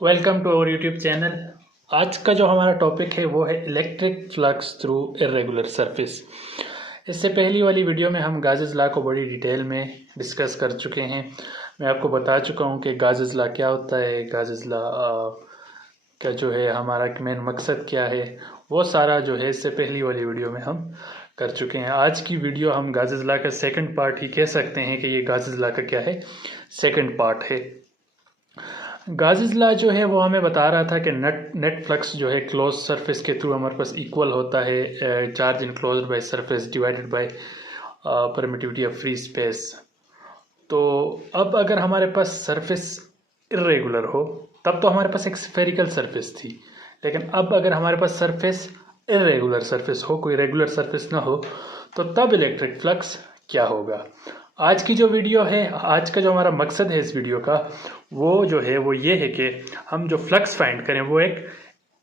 Welcome to our YouTube channel. आज का जो हमारा टॉपिक है वो है electric flux through irregular surface. इससे पहली वाली वीडियो में हम गाजेस लॉ को बड़ी डिटेल में डिस्कस कर चुके हैं। मैं आपको बता चुका हूँ कि गाजेस लॉ क्या होता है, गाजेस लॉ का जो है हमारा मेन मकसद क्या है, वो सारा जो है इससे पहली वाली वीडियो में हम कर चुके हैं। आज की वीडियो हम गाजेस लॉ का सेकंड पार्ट ही कह सकते हैं कि ये गाजेस लॉ का क्या है, सेकंड पार्ट है। गाजेस लॉ जो है वो हमें बता रहा था कि नेट फ्लक्स जो है क्लोज सरफेस के थ्रू हमारे पास इक्वल होता है charge enclosed by surface divided by permittivity of free space. तो अब अगर हमारे पास सरफेस इरेगुलर हो तब तो हमारे पास एक स्फेरिकल सरफेस थी, लेकिन अब अगर हमारे पास सरफेस इरेगुलर सरफेस हो, कोई रेगुलर सरफेस ना हो, तो तब इलेक्ट्रिक फ्लक्स क्या होगा। आज की जो वीडियो है, आज का जो हमारा मकसद है इस वीडियो का, वो जो है वो ये है कि हम जो फ्लक्स फाइंड करें वो एक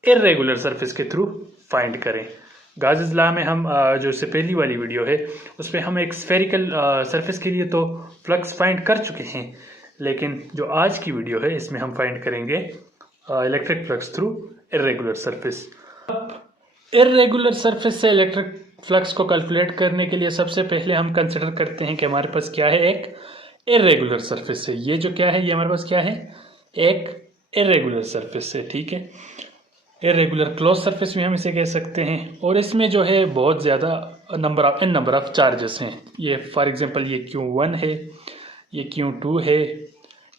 इरेगुलर सरफेस के थ्रू फाइंड करें। गाजेस लॉ में हम जो इससे पहली वाली वीडियो है उसमें हम एक स्फेरिकल सरफेस के लिए तो फ्लक्स फाइंड कर चुके हैं, लेकिन जो आज की वीडियो है इसमें हम फाइंड करेंगे electric flux through irregular surface. Irregular surface से इलेक्ट्रिक फ्लक्स को कैलकुलेट करने के लिए सबसे पहले हम कंसिडर करते हैं कि हमारे पास क्या है, एक इरेगुलर सरफेस है। ये जो क्या है, ये हमारे पास क्या है, एक इरेगुलर सरफेस है। ठीक है, इरेगुलर क्लोज सरफेस भी हम इसे कह सकते हैं। और इसमें जो है बहुत ज़्यादा नंबर ऑफ चार्जेस हैं। ये फॉर एग्जांपल ये Q1 है, ये Q2 है,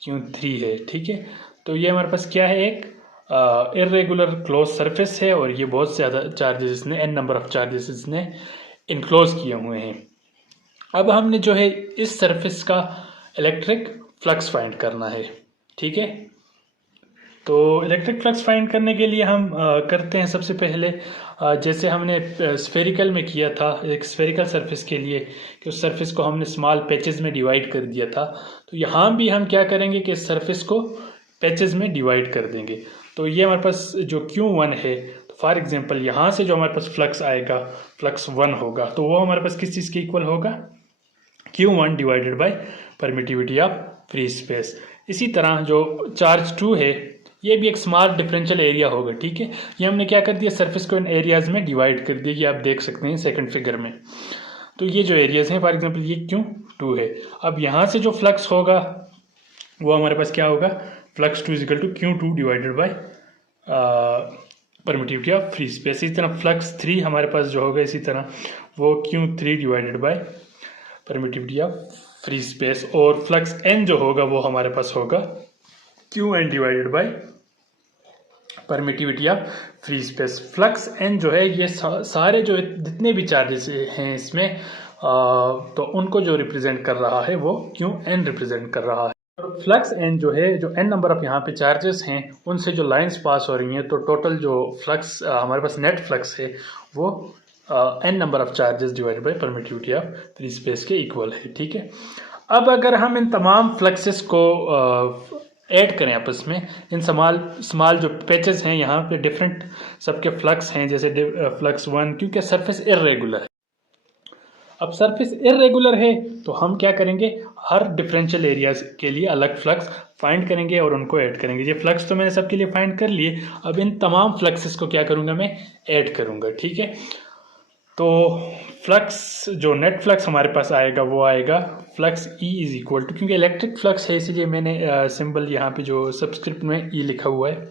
Q3 है। ठीक है, तो ये हमारे पास क्या है, एक इरेगुलर क्लोज सरफेस है और ये बहुत ज़्यादा चार्जेस इसने नंबर ऑफ चार्जेस इसने इनक्लोज किए हुए हैं। अब हमने जो है इस सरफेस का इलेक्ट्रिक फ्लक्स फाइंड करना है। ठीक है, तो इलेक्ट्रिक फ्लक्स फाइंड करने के लिए हम करते हैं सबसे पहले जैसे हमने स्फेरिकल में किया था, एक स्फेरिकल सरफेस के लिए कि उस सरफेस को हमने स्मॉल पैचेस में डिवाइड कर दिया था, तो यहाँ भी हम क्या करेंगे कि इस सरफेस को पैचेस में डिवाइड कर देंगे। तो ये हमारे पास जो Q1 है, तो फॉर एग्जांपल यहाँ से जो हमारे पास फ्लक्स आएगा, फ्लक्स 1 होगा, तो वो हमारे पास किस चीज़ के इक्वल होगा, Q1 divided by permittivity of free space. इसी तरह जो चार्ज 2 है, ये भी एक स्मॉल डिफरेंशियल एरिया होगा। ठीक है, ये हमने क्या कर दिया, सरफेस को इन एरियाज में डिवाइड कर दिया, ये आप देख सकते हैं सेकंड फिगर में। तो ये जो एरियाज हैं, फॉर एग्जांपल ये Q2 है। अब यहाँ से जो फ्लक्स होगा वो हमारे पास क्या होगा, flux 2 is equal to Q2 divided by permittivity of free space. इसी तरह फ्लक्स 3 हमारे पास जो होगा, इसी तरह वो Q3 divided by permittivity of free space. और फ्लक्स N जो होगा वो हमारे पास होगा Qn divided by permittivity of free space. Flux N जो है ये सारे जो जितने भी चार्जेस हैं इसमें तो उनको जो रिप्रेजेंट कर रहा है वो Qn रिप्रेजेंट कर रहा है। और फ्लक्स N जो है, जो N नंबर ऑफ यहाँ पे चार्जेस हैं उनसे जो लाइंस पास हो रही हैं, तो टोटल जो फ्लक्स हमारे पास नेट फ्लक्स है वो N number of charges divided by permittivity of free space के इक्वल है। ठीक है, अब अगर हम इन तमाम फ्लक्सेस को ऐड करें आपस में, इन स्मॉल जो पैचेस हैं यहाँ पे डिफरेंट सबके फ्लक्स हैं, जैसे फ्लक्स 1, क्योंकि सरफेस इरेगुलर है। अब सरफेस इरेगुलर है तो हम क्या करेंगे, हर डिफरेंशियल एरियाज के लिए अलग फ्लक्स फाइंड करेंगे और उनको ऐड करेंगे। ये फ्लक्स तो मैंने सबके लिए फाइंड कर लिए, अब इन तमाम फ्लक्सेस को क्या करूँगा, मैं ऐड करूँगा। ठीक है, तो फ्लक्स जो नेट फ्लक्स हमारे पास आएगा वो आएगा flux E is equal to, क्योंकि इलेक्ट्रिक फ्लक्स है इसीलिए मैंने सिंबल यहाँ पे जो सबस्क्रिप्ट में E लिखा हुआ है,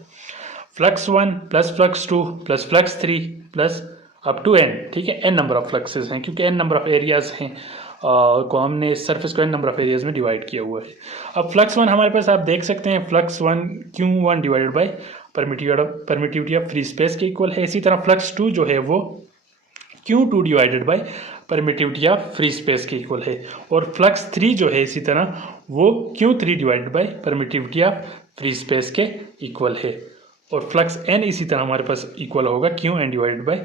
flux 1 plus flux 2 plus flux 3 plus up to N। ठीक है, N नंबर ऑफ फ्लक्सेस हैं, क्योंकि N नंबर ऑफ एरियाज हैं को हमने इस सरफेस को N नंबर ऑफ एरियाज में डिवाइड किया हुआ है। अब फ्लक्स 1 हमारे पास आप देख सकते हैं, flux 1 Q1 divided by permittivity of free space के इक्वल है। इसी तरह फ्लक्स 2 जो है वो Q2 divided by permittivity of free space के इक्वल है। और फ्लक्स 3 जो है इसी तरह वो Q3 divided by permittivity of free space के इक्वल है। और फ्लक्स N इसी तरह हमारे पास इक्वल होगा Qn divided by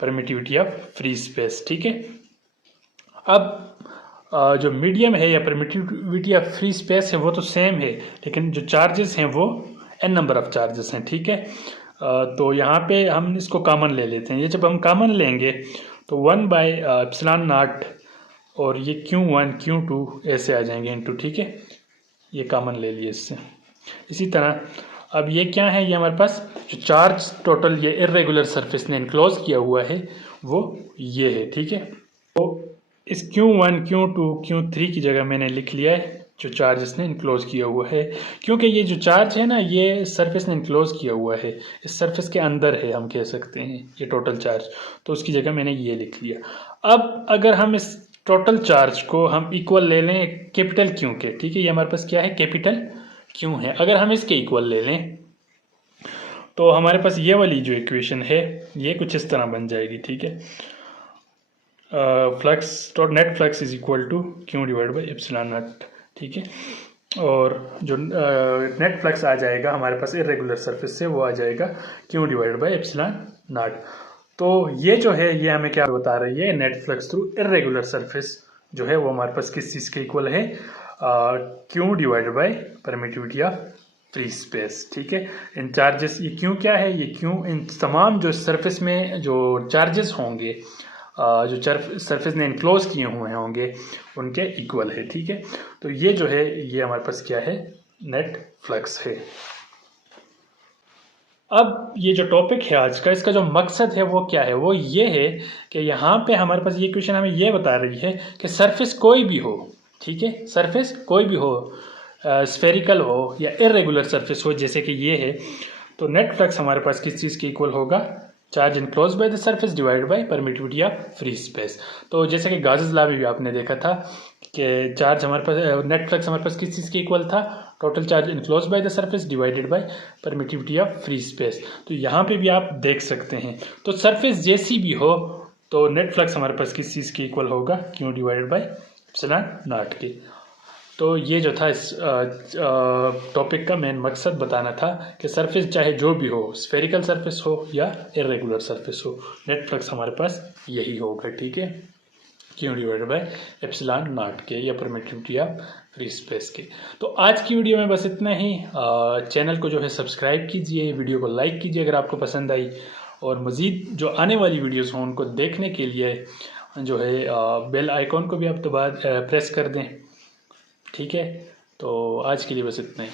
permittivity of free space. ठीक है, अब जो मीडियम है या परमिटिविटी ऑफ फ्री स्पेस है वो तो सेम है, लेकिन जो चार्जेस हैं वो N नंबर ऑफ चार्जेस हैं। ठीक है, तो यहाँ पे हम इसको कॉमन ले लेते हैं। ये जब हम कॉमन लेंगे तो 1 बाय एप्सिलॉन नॉट और ये Q1 Q2 ऐसे आ जाएंगे इनटू। ठीक है, ये कॉमन ले लिए इससे। इसी तरह अब ये क्या है, ये हमारे पास जो चार्ज टोटल ये इर्रेगुलर सरफेस ने इनक्लोज किया हुआ है वो ये है, ठीक है। तो इस Q1 Q2 Q3 की जगह मैंने लिख लिया है जो चार्ज इसने इनक्लोज किया हुआ है, क्योंकि ये जो चार्ज है ना ये सरफेस ने इनक्लोज किया हुआ है, इस सरफेस के अंदर है हम कह सकते हैं ये टोटल चार्ज, तो उसकी जगह मैंने ये लिख लिया। अब अगर हम इस टोटल चार्ज को हम इक्वल ले लें कैपिटल Q के, ठीक है, ये हमारे पास क्या है, कैपिटल Q है, अगर हम इसके इक्वल ले लें तो हमारे पास ये वाली जो इक्वेशन है ये कुछ इस तरह बन जाएगी, ठीक है। Flux net flux is equal to Q divide by epsilon naught, ठीक है। और जो नेट फ्लक्स आ जाएगा हमारे पास इरेगुलर सरफेस से वो आ जाएगा Q divide by epsilon not. तो ये जो है ये हमें क्या बता रही है, net flux through irregular surface जो है वो हमारे पास किस चीज़ के इक्वल है, Q divide by permittivity of free space, ठीक है। इन चार्जेस, ये Q क्या है, ये Q इन तमाम जो सरफेस में जो चार्जेस होंगे जो सरफेस ने इनक्लोज किए हुए होंगे उनके इक्वल है, ठीक है। तो ये जो है ये हमारे पास क्या है, नेट फ्लक्स है। अब ये जो टॉपिक है आज का, इसका जो मकसद है वो क्या है, वो ये है कि यहाँ पे हमारे पास ये क्वेश्चन हमें ये बता रही है कि सरफेस कोई भी हो, ठीक है, सरफेस कोई भी हो, स्फेरिकल हो या इरेगुलर सरफेस हो जैसे कि ये है, तो नेट फ्लक्स हमारे पास किस चीज़ के इक्वल होगा, charge enclose by the surface divide by permittivity of free space. तो जैसे कि गाजेस लॉ में भी आपने देखा था कि चार्ज हमारे पास, नेट फ्लक्स हमारे पास किस चीज़ के इक्वल था, total charge enclose by the surface divided by permittivity of free space. तो यहाँ पे भी आप देख सकते हैं, तो सरफेस जैसी भी हो तो नेट फ्लक्स हमारे पास किस चीज़ के इक्वल होगा, Q divided by epsilon not के। तो ये जो था इस टॉपिक का मेन मकसद बताना था कि सरफेस चाहे जो भी हो, स्फेरिकल सरफेस हो या इरेगुलर सरफेस हो, नेट फ्लक्स हमारे पास यही होगा, ठीक है, Q divided by epsilon not के या परमिटिविटी ऑफ फ्री स्पेस के। तो आज की वीडियो में बस इतना ही। चैनल को जो है सब्सक्राइब कीजिए, वीडियो को लाइक कीजिए अगर आपको पसंद आई, और मज़ीद जो आने वाली वीडियोस हों उनको देखने के लिए जो है बेल आइकॉन को भी आप प्रेस कर दें, ठीक है। तो आज के लिए बस इतना ही।